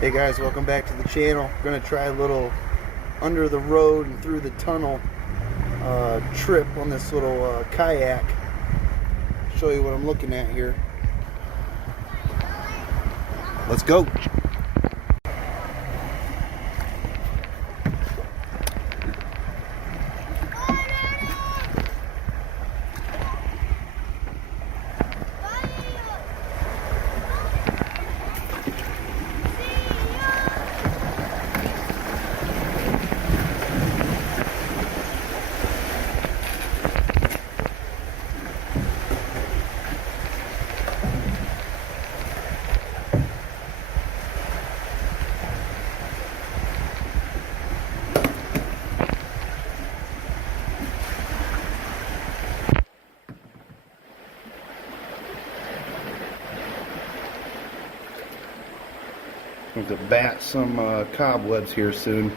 Hey guys, welcome back to the channel. We're going to try a little under the road and through the tunnel trip on this little kayak. Show you what I'm looking at here. Let's go. I'm going to bat some cobwebs here soon.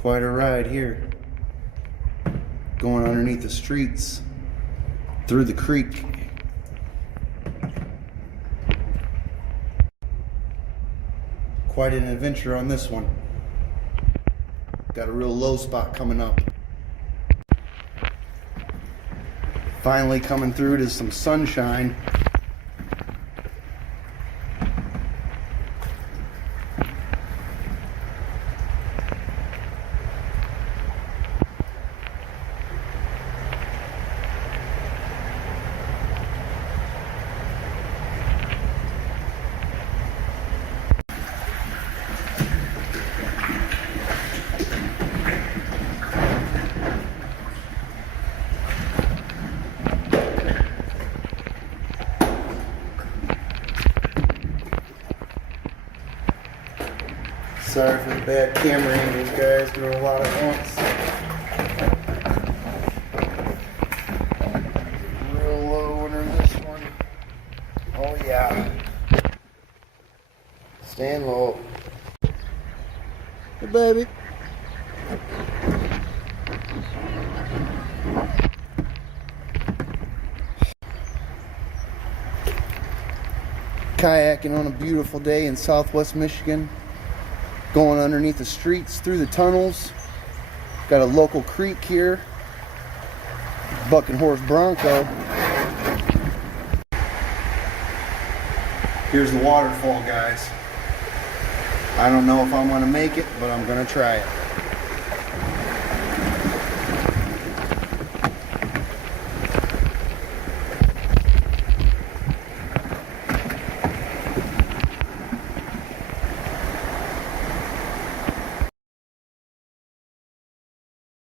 Quite a ride here. Going underneath the streets, through the creek. Quite an adventure on this one. Got a real low spot coming up. Finally coming through to some sunshine. Sorry for the bad camera angles, guys. Doing a lot at once. Real low under this one. Oh yeah. Stand low. Hey, baby. Kayaking on a beautiful day in Southwest Michigan. Going underneath the streets, through the tunnels. Got a local creek here. Bucking Horse Bronco. Here's the waterfall, guys. I don't know if I'm going to make it, but I'm going to try it.